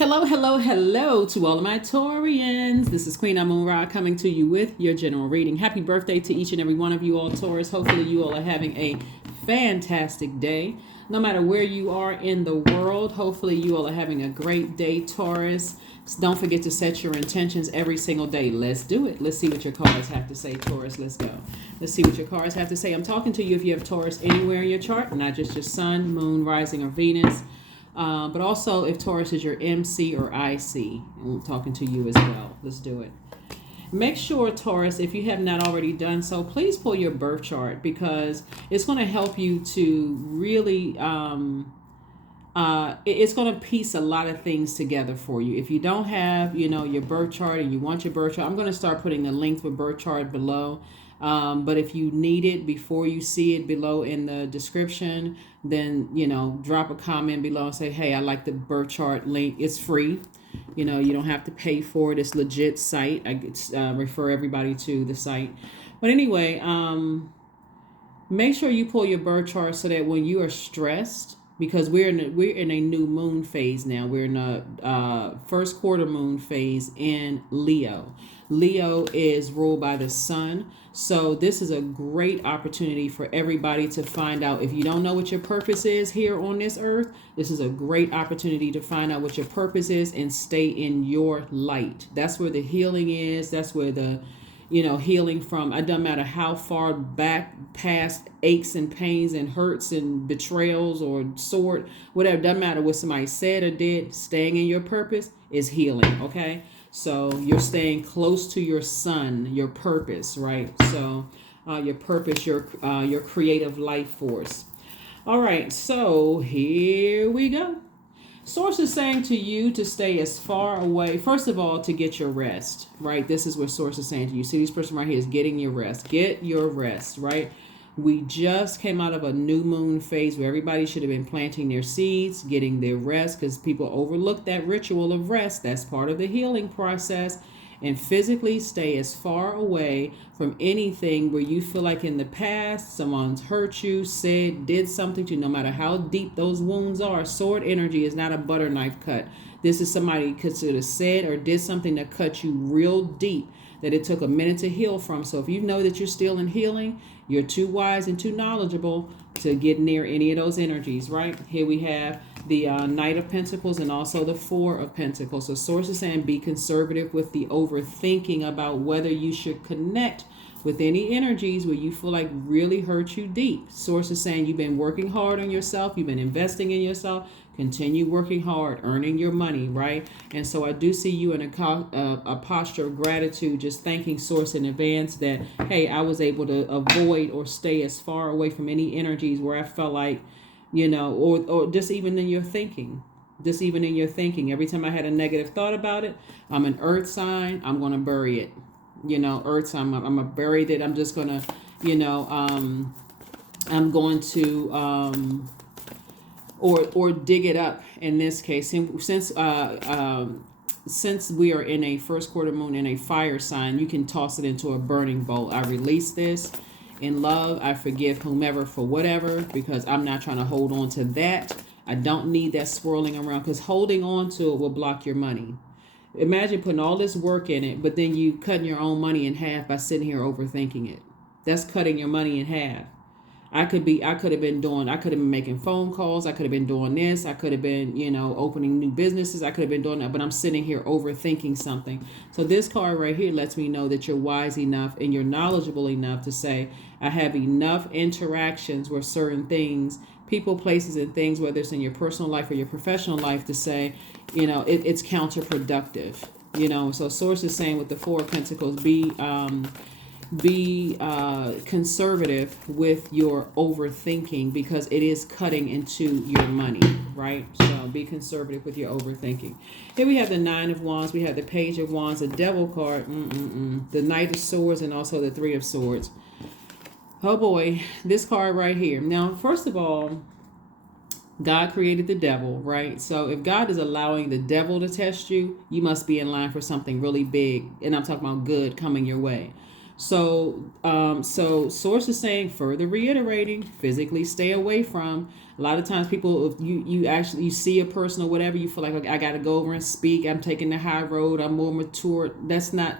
Hello, hello, hello to all of my Taurians. This is Queen Amun Ra coming to you with your general reading. Happy birthday to each and every one of you all, Taurus. Hopefully you all are having a fantastic day. No matter where you are in the world, hopefully you all are having a great day, Taurus. Don't forget to set your intentions every single day. Let's do it. Let's see what your cards have to say, Taurus. Let's go. Let's see what your cards have to say. I'm talking to you if you have Taurus anywhere in your chart, not just your sun, moon, rising, or Venus. But also if Taurus is your MC or IC, I'm talking to you as well. Let's do it. Make sure, Taurus, if you have not already done so, please pull your birth chart because it's going to help you to really, it's going to piece a lot of things together for you. If you don't have, your birth chart and you want your birth chart, I'm going to start putting a link for birth chart below. But if you need it before you see it below in the description, then, drop a comment below and say, hey, I like the birth chart link. It's free. You don't have to pay for it. It's legit site. I refer everybody to the site. But anyway, make sure you pull your birth chart so that when you are stressed, because we're in a new moon phase now. We're in a first quarter moon phase in Leo. Leo is ruled by the sun. So this is a great opportunity for everybody to find out. If you don't know what your purpose is here on this earth, this is a great opportunity to find out what your purpose is and stay in your light. That's where the healing is. That's where the healing from, it doesn't matter how far back past aches and pains and hurts and betrayals or sword, whatever, doesn't matter what somebody said or did, staying in your purpose is healing, okay? So you're staying close to your sun, your purpose, right? So your purpose, your creative life force. All right, so here we go. Source is saying to you to stay as far away, first of all, to get your rest, right? This is what Source is saying to you. See, this person right here is getting your rest. Get your rest, right? We just came out of a new moon phase where everybody should have been planting their seeds, getting their rest, because people overlook that ritual of rest. That's part of the healing process. And physically stay as far away from anything where you feel like in the past someone's hurt you, said, did something to you, no matter how deep those wounds are. Sword energy is not a butter knife cut. This is somebody could have said or did something that cut you real deep that it took a minute to heal from. So if you know that you're still in healing, you're too wise and too knowledgeable to get near any of those energies, right? Here we have the Knight of Pentacles and also the Four of Pentacles. So Source is saying be conservative with the overthinking about whether you should connect with any energies where you feel like really hurt you deep. Source is saying you've been working hard on yourself. You've been investing in yourself. Continue working hard, earning your money, right? And so I do see you in a posture of gratitude, just thanking Source in advance that, hey, I was able to avoid or stay as far away from any energies where I felt like, or just even in your thinking. Just even in your thinking. Every time I had a negative thought about it, I'm an earth sign, I'm going to bury it. Earth sign, I'm going to bury it. I'm just going to, I'm going to... or dig it up in this case. Since we are in a first quarter moon in a fire sign, you can toss it into a burning bowl. I release this in love. I forgive whomever for whatever, because I'm not trying to hold on to that. I don't need that swirling around, because holding on to it will block your money. Imagine putting all this work in it, but then you cutting your own money in half by sitting here overthinking it. That's cutting your money in half. I could have been making phone calls. I could have been doing this. I could have been, opening new businesses. I could have been doing that, but I'm sitting here overthinking something. So this card right here lets me know that you're wise enough and you're knowledgeable enough to say, I have enough interactions with certain things, people, places, and things, whether it's in your personal life or your professional life, to say, it's counterproductive. So Source is saying with the Four of Pentacles, be conservative with your overthinking, because it is cutting into your money, right? So be conservative with your overthinking. Here we have the Nine of Wands. We have the Page of Wands, the Devil card, the Knight of Swords, and also the Three of Swords. Oh boy, this card right here. Now, first of all, God created the devil, right? So if God is allowing the devil to test you, you must be in line for something really big. And I'm talking about good coming your way. So source is saying, further reiterating, physically stay away from. A lot of times people, if you actually, you see a person or whatever, you feel like, okay, I got to go over and speak. I'm taking the high road. I'm more mature. That's not,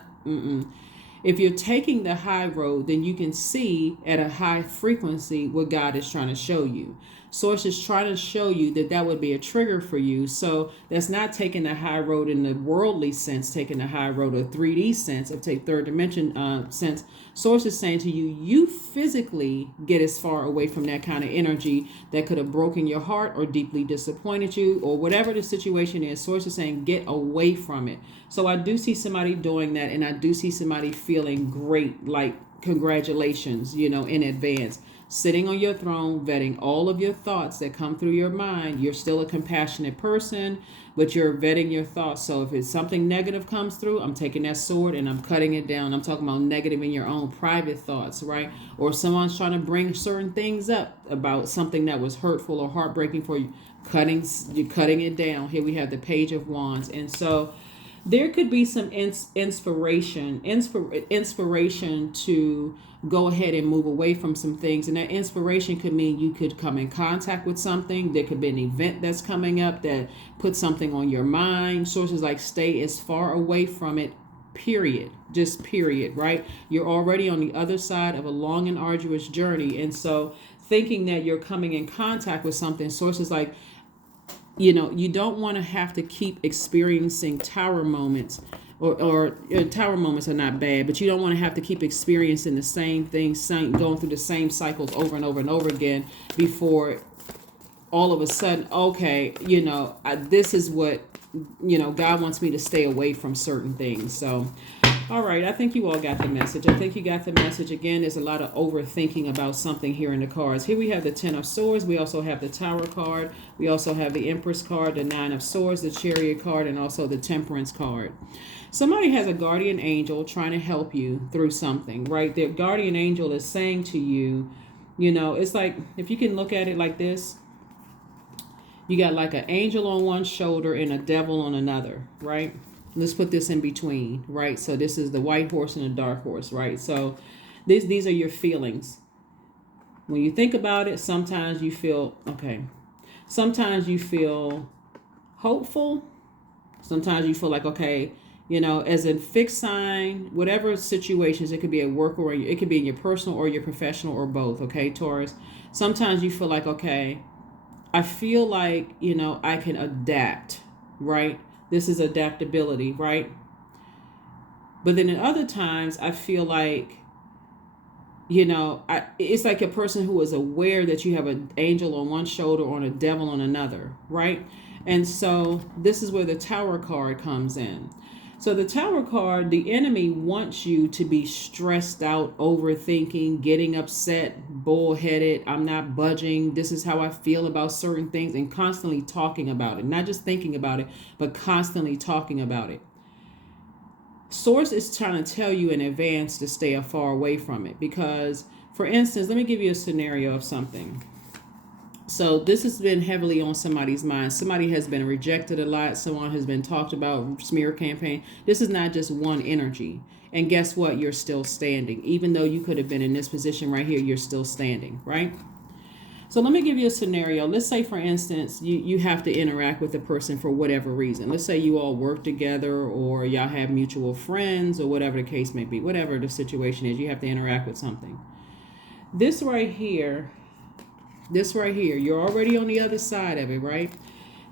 If you're taking the high road, then you can see at a high frequency what God is trying to show you. Source is trying to show you that that would be a trigger for you. So that's not taking the high road in the worldly sense, taking the high road of 3D sense, of take third dimension sense. Source is saying to you, you physically get as far away from that kind of energy that could have broken your heart or deeply disappointed you or whatever the situation is. Source is saying, get away from it. So I do see somebody doing that, and I do see somebody feeling great, like congratulations, in advance. Sitting on your throne, vetting all of your thoughts that come through your mind. You're still a compassionate person, but you're vetting your thoughts. So if it's something negative comes through, I'm taking that sword and I'm cutting it down. I'm talking about negative in your own private thoughts, right? Or someone's trying to bring certain things up about something that was hurtful or heartbreaking for you. You're cutting it down. Here we have the Page of Wands. And so there could be some inspiration to go ahead and move away from some things. And that inspiration could mean you could come in contact with something. There could be an event that's coming up that puts something on your mind. Sources like stay as far away from it, period. Just period, right? You're already on the other side of a long and arduous journey. And so thinking that you're coming in contact with something, sources like, you don't want to have to keep experiencing tower moments, or tower moments are not bad, but you don't want to have to keep experiencing the same things, going through the same cycles over and over and over again before all of a sudden, okay, this is what, God wants me to stay away from certain things. So, all right, I think you all got the message. I think you got the message. Again, there's a lot of overthinking about something here in the cards. Here we have the Ten of Swords. We also have the Tower card. We also have the Empress card, the Nine of Swords, the Chariot card, and also the Temperance card. Somebody has a guardian angel trying to help you through something, right? Their guardian angel is saying to you, it's like, if you can look at it like this, you got like an angel on one shoulder and a devil on another, right? Let's put this in between, right? So this is the white horse and the dark horse, right? So these are your feelings. When you think about it, sometimes you feel, okay. Sometimes you feel hopeful. Sometimes you feel like, okay, as a fixed sign, whatever situations, it could be at work or it could be in your personal or your professional or both, okay, Taurus? Sometimes you feel like, okay, I feel like, I can adapt, right? This is adaptability, right? But then in other times, I feel like, it's like a person who is aware that you have an angel on one shoulder or a devil on another, right? And so this is where the Tower card comes in. So the Tower card, the enemy wants you to be stressed out, overthinking, getting upset, bullheaded. I'm not budging. This is how I feel about certain things, and constantly talking about it. Not just thinking about it, but constantly talking about it. Source is trying to tell you in advance to stay far away from it. Because, for instance, let me give you a scenario of something. So this has been heavily on somebody's mind. Somebody has been rejected a lot. Someone has been talked about, smear campaign. This is not just one energy. And guess what? You're still standing. Even though you could have been in this position right here, you're still standing, right? So let me give you a scenario. Let's say, for instance, you have to interact with a person for whatever reason. Let's say you all work together, or y'all have mutual friends, or whatever the case may be. Whatever the situation is, you have to interact with something. This right here, you're already on the other side of it, right?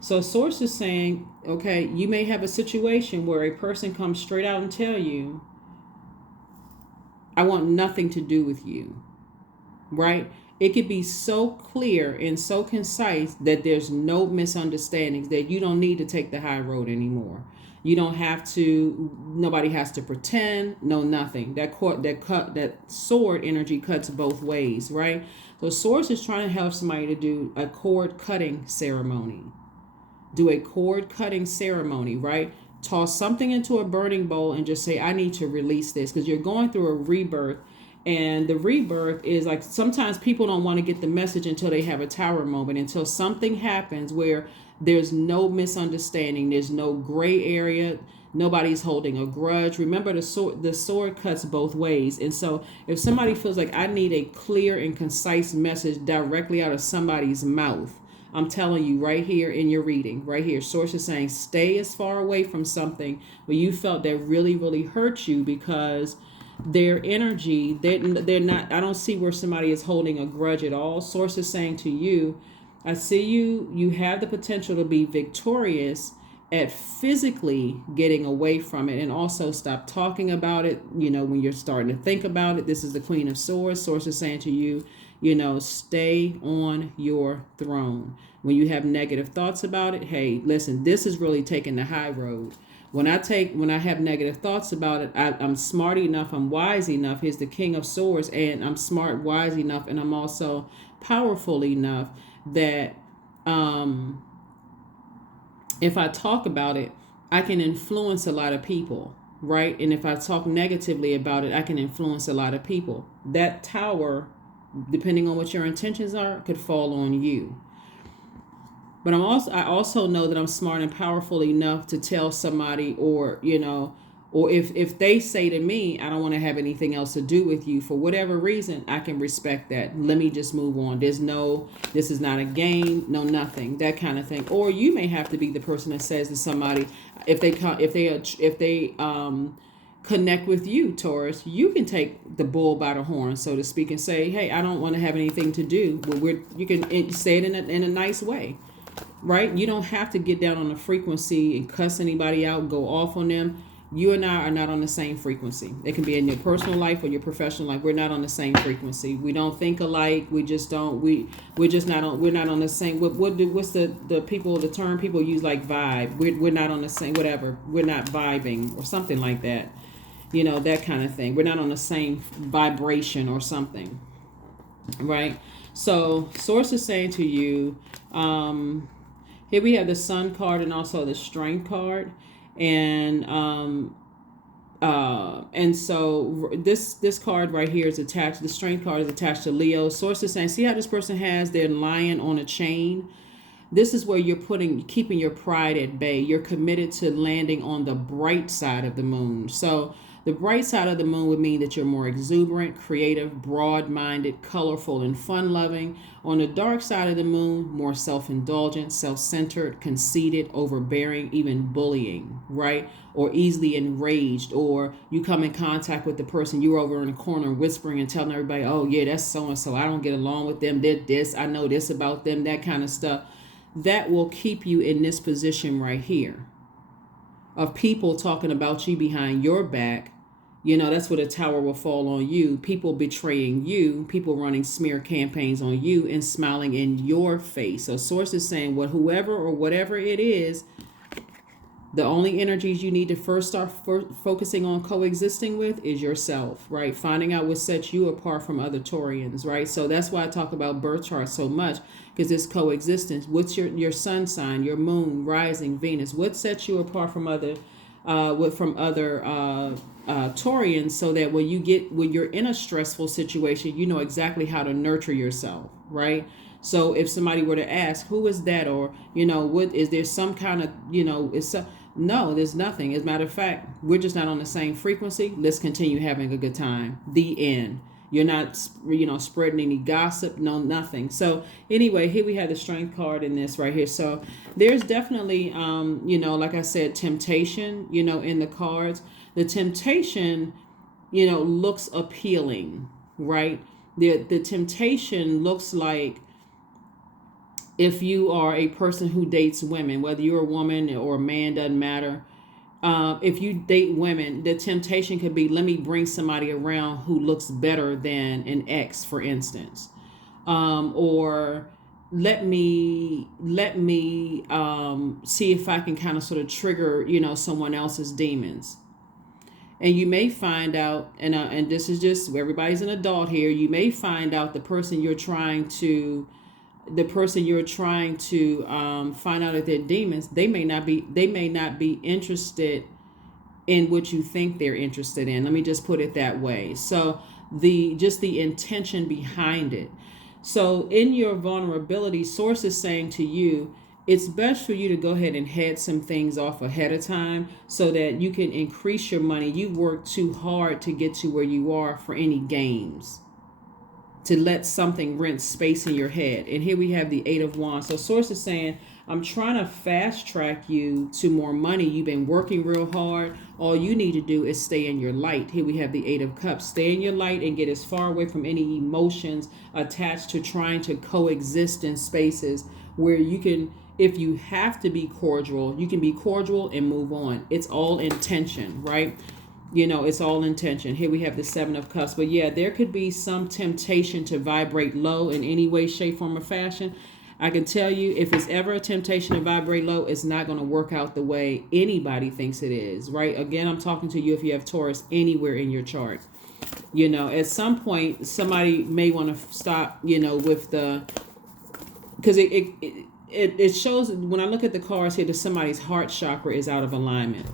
So source is saying, okay, you may have a situation where a person comes straight out and tell you, I want nothing to do with you, right? It could be so clear and so concise that there's no misunderstandings, that you don't need to take the high road anymore. You don't have to, nobody has to pretend, no nothing. That sword energy cuts both ways, right? So source is trying to help somebody to do a cord cutting ceremony. Do a cord cutting ceremony, right? Toss something into a burning bowl and just say, I need to release this, because you're going through a rebirth. And the rebirth is like, sometimes people don't want to get the message until they have a tower moment, until something happens where there's no misunderstanding, there's no gray area, Nobody's holding a grudge. Remember, the sword cuts both ways. And so if somebody feels like I need a clear and concise message directly out of somebody's mouth, I'm telling you right here in your reading, right here, source is saying stay as far away from something where you felt that really, really hurt you, because their energy, they're not, I don't see where somebody is holding a grudge at all. Source is saying to you, I see you have the potential to be victorious at physically getting away from it, and also stop talking about it, when you're starting to think about it. This is the Queen of Swords. Source is saying to you, stay on your throne. When you have negative thoughts about it, hey, listen, this is really taking the high road. When I have negative thoughts about it, I'm smart enough, I'm wise enough. Here's the King of Swords, and I'm smart, wise enough, and I'm also powerful enough that if I talk about it, I can influence a lot of people, right? And if I talk negatively about it, I can influence a lot of people. That tower, depending on what your intentions are, could fall on you. But I also know that I'm smart and powerful enough to tell somebody, or if they say to me, I don't want to have anything else to do with you for whatever reason, I can respect that. Let me just move on. This is not a game, no nothing, that kind of thing. Or you may have to be the person that says to somebody, if they connect with you, Taurus, you can take the bull by the horn, so to speak, and say, hey, I don't want to have anything to do. You can say it in a nice way. Right? You don't have to get down on the frequency and cuss anybody out, go off on them. You and I are not on the same frequency. It can be in your personal life or your professional life. We're not on the same frequency. We don't think alike. We just don't. We're just not on. We're not on the same. What's the term people use, like vibe? We're not on the same. Whatever. We're not vibing or something like that. That kind of thing. We're not on the same vibration or something. Right. So source is saying to you. Here we have the Sun card and also the Strength card, and so this card right here is attached. The Strength card is attached to Leo. Source is saying, see how this person has their lion on a chain. This is where you're keeping your pride at bay. You're committed to landing on the bright side of the moon. So the bright side of the moon would mean that you're more exuberant, creative, broad-minded, colorful, and fun-loving. On the dark side of the moon, more self-indulgent, self-centered, conceited, overbearing, even bullying, right? Or easily enraged, or you come in contact with the person, you're over in the corner whispering and telling everybody, oh yeah, that's so-and-so, I don't get along with them, they're this, I know this about them, that kind of stuff. That will keep you in this position right here of people talking about you behind your back. That's where the tower will fall on you. People betraying you, people running smear campaigns on you and smiling in your face. So source is saying, whoever or whatever it is, the only energies you need to first start focusing on coexisting with is yourself, right? Finding out what sets you apart from other Taurians, right? So that's why I talk about birth charts so much, because it's coexistence. What's your sun sign, your moon, rising, Venus? What sets you apart from other Taurians, so that when you're in a stressful situation, you know exactly how to nurture yourself, right? So if somebody were to ask, who is that? Or, what is there some kind of, no, there's nothing. As a matter of fact, we're just not on the same frequency. Let's continue having a good time. The end. You're not, spreading any gossip, no, nothing. So anyway, here we have the Strength card in this right here. So there's definitely, like I said, temptation, in the cards. The temptation, looks appealing, right? The temptation looks like, if you are a person who dates women, whether you're a woman or a man, doesn't matter. If you date women, the temptation could be, let me bring somebody around who looks better than an ex, for instance. Or let me see if I can kind of sort of trigger, someone else's demons. And you may find out, and this is just, everybody's an adult here, you may find out the person you're trying to find out if they're demons, they may not be interested in what you think they're interested in. Let me just put it that way. So the intention behind it. So in your vulnerability, source is saying to you, it's best for you to go ahead and head some things off ahead of time so that you can increase your money. You work too hard to get to where you are for any games, to let something rent space in your head. And here we have the Eight of Wands. So Source is saying, I'm trying to fast track you to more money. You've been working real hard. All you need to do is stay in your light. Here we have the Eight of Cups. Stay in your light and get as far away from any emotions attached to trying to coexist in spaces where you can, if you have to be cordial, you can be cordial and move on. It's all intention, right? It's all intention. Here we have the Seven of Cups. But yeah, there could be some temptation to vibrate low in any way, shape, form, or fashion. I can tell you, if it's ever a temptation to vibrate low, it's not going to work out the way anybody thinks it is, right? Again, I'm talking to you if you have Taurus anywhere in your chart. At some point, somebody may want to stop, with the, because it shows, when I look at the cards here, that somebody's heart chakra is out of alignment.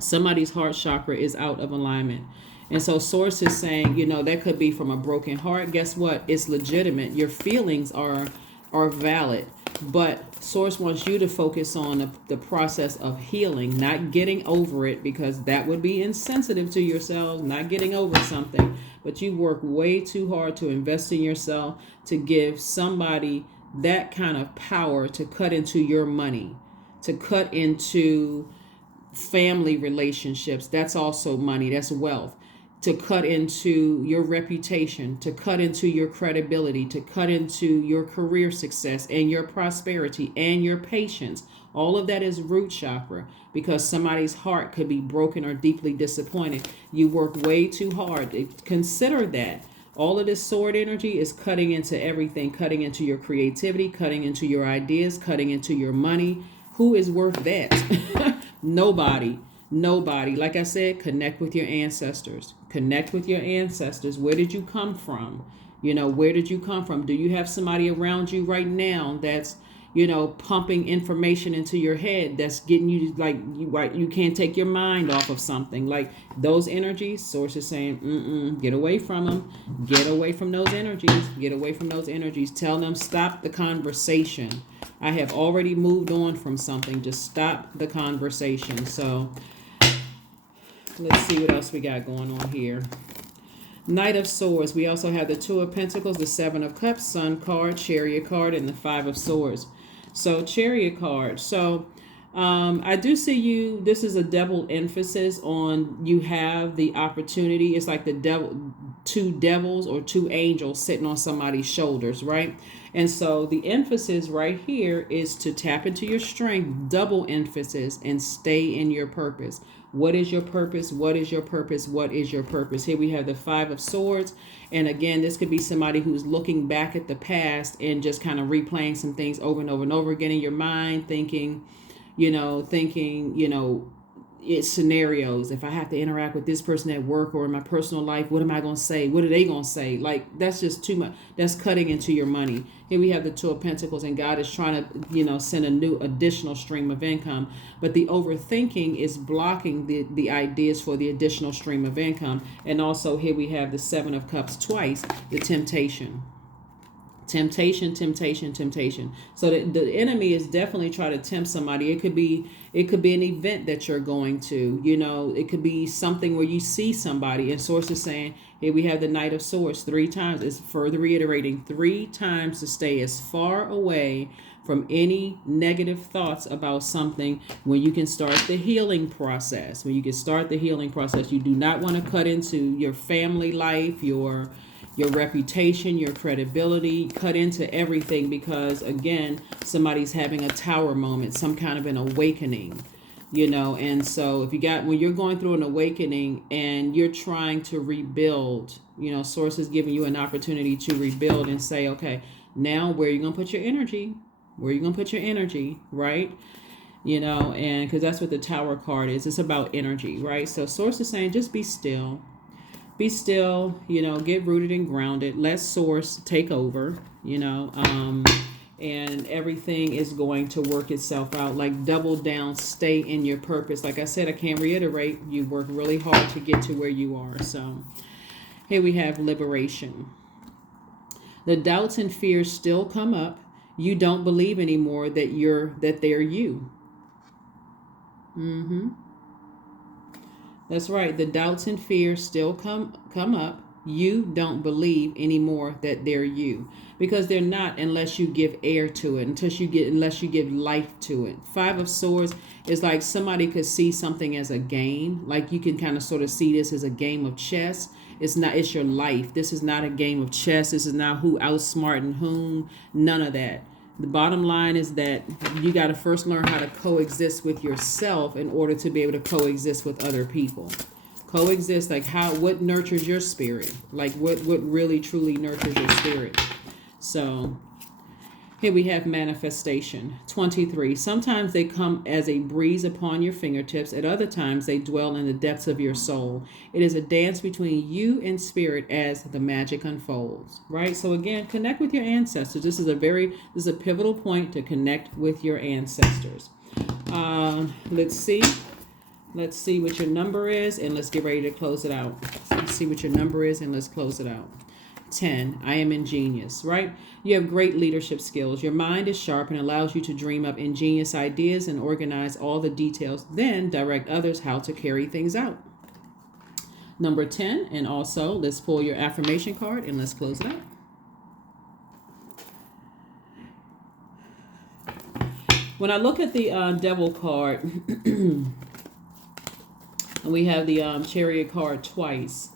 Somebody's heart chakra is out of alignment. And so Source is saying, that could be from a broken heart. Guess what? It's legitimate. Your feelings are valid. But Source wants you to focus on the process of healing, not getting over it, because that would be insensitive to yourself, not getting over something. But you work way too hard to invest in yourself, to give somebody that kind of power to cut into your money, to cut into family relationships. That's also money. That's wealth. To cut into your reputation, to cut into your credibility, to cut into your career success and your prosperity and your patience. All of that is root chakra, because somebody's heart could be broken or deeply disappointed. You work way too hard. Consider that. All of this sword energy is cutting into everything, cutting into your creativity, cutting into your ideas, cutting into your money. Who is worth that? Nobody. Nobody. Like I said, connect with your ancestors. Connect with your ancestors. Where did you come from? Where did you come from? Do you have somebody around you right now that's, pumping information into your head that's getting you, like, you can't take your mind off of something? Like those energies, Source is saying, get away from them. Get away from those energies. Get away from those energies. Tell them, stop the conversation. I have already moved on from something. Just stop the conversation. So let's see what else we got going on here. Knight of Swords. We also have the Two of Pentacles, the Seven of Cups, Sun card, Chariot card, and the Five of Swords. So Chariot card. So I do see you. This is a double emphasis on you have the opportunity. It's like the devil, two devils or two angels sitting on somebody's shoulders, right? And so the emphasis right here is to tap into your strength, double emphasis, and stay in your purpose. What is your purpose? What is your purpose? What is your purpose? Here we have the Five of Swords. And again, this could be somebody who's looking back at the past and just kind of replaying some things over and over and over again in your mind, thinking, it's scenarios. If I have to interact with this person at work or in my personal life, what am I going to say? What are they going to say? Like, that's just too much. That's cutting into your money. Here we have the Two of Pentacles, and God is trying to, send a new additional stream of income. But the overthinking is blocking the ideas for the additional stream of income. And also here we have the Seven of Cups twice, the temptation. Temptation. So the enemy is definitely trying to tempt somebody. It could be an event that you're going to, it could be something where you see somebody, and Source is saying, here we have the Knight of Swords 3 times. It's further reiterating 3 times to stay as far away from any negative thoughts about something when you can start the healing process. When you can start the healing process, you do not want to cut into your family life, your reputation, your credibility, cut into everything, because again, somebody's having a tower moment, some kind of an awakening, and so when you're going through an awakening and you're trying to rebuild, Source is giving you an opportunity to rebuild and say, okay, now where are you going to put your energy? Where are you going to put your energy, right? And because that's what the Tower card is. It's about energy, right? So Source is saying, just be still. Be still, get rooted and grounded. Let Source take over, and everything is going to work itself out. Like, double down, stay in your purpose. Like I said, I can't reiterate, you work really hard to get to where you are. So here we have liberation. The doubts and fears still come up. You don't believe anymore that they're you. That's right. The doubts and fears still come up. You don't believe anymore that they're you, because they're not, unless you give air to it, unless you give life to it. Five of Swords is like somebody could see something as a game. Like you can kind of sort of see this as a game of chess. It's not, it's your life. This is not a game of chess. This is not who outsmarting whom. None of that. The bottom line is that you got to first learn how to coexist with yourself in order to be able to coexist with other people. Coexist, like what nurtures your spirit? Like what really truly nurtures your spirit? So here we have manifestation. 23. Sometimes they come as a breeze upon your fingertips. At other times they dwell in the depths of your soul. It is a dance between you and spirit as the magic unfolds. Right? So again, connect with your ancestors. This is a pivotal point to connect with your ancestors. Let's see. Let's see what your number is, and let's get ready to close it out. Let's see what your number is, and let's close it out. 10. I am ingenious, right? You have great leadership skills. Your mind is sharp and allows you to dream up ingenious ideas and organize all the details, then direct others how to carry things out. Number 10, and also let's pull your affirmation card, and let's close it out. When I look at the Devil card, and we have the Chariot card twice.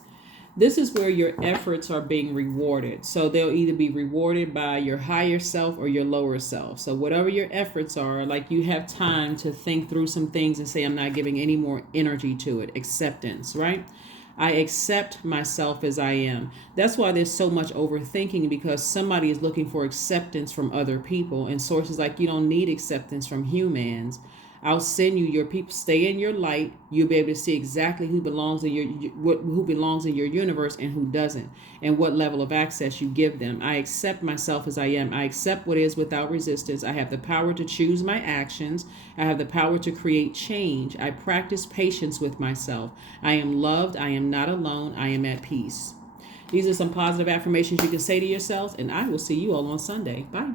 This is where your efforts are being rewarded. So they'll either be rewarded by your higher self or your lower self. So whatever your efforts are, like you have time to think through some things and say, I'm not giving any more energy to it. Acceptance, right? I accept myself as I am. That's why there's so much overthinking, because somebody is looking for acceptance from other people. And sources like, you don't need acceptance from humans. I'll send you your people. Stay in your light. You'll be able to see exactly who belongs in your universe and who doesn't, and what level of access you give them. I accept myself as I am. I accept what is without resistance. I have the power to choose my actions. I have the power to create change. I practice patience with myself. I am loved. I am not alone. I am at peace. These are some positive affirmations you can say to yourselves, and I will see you all on Sunday. Bye.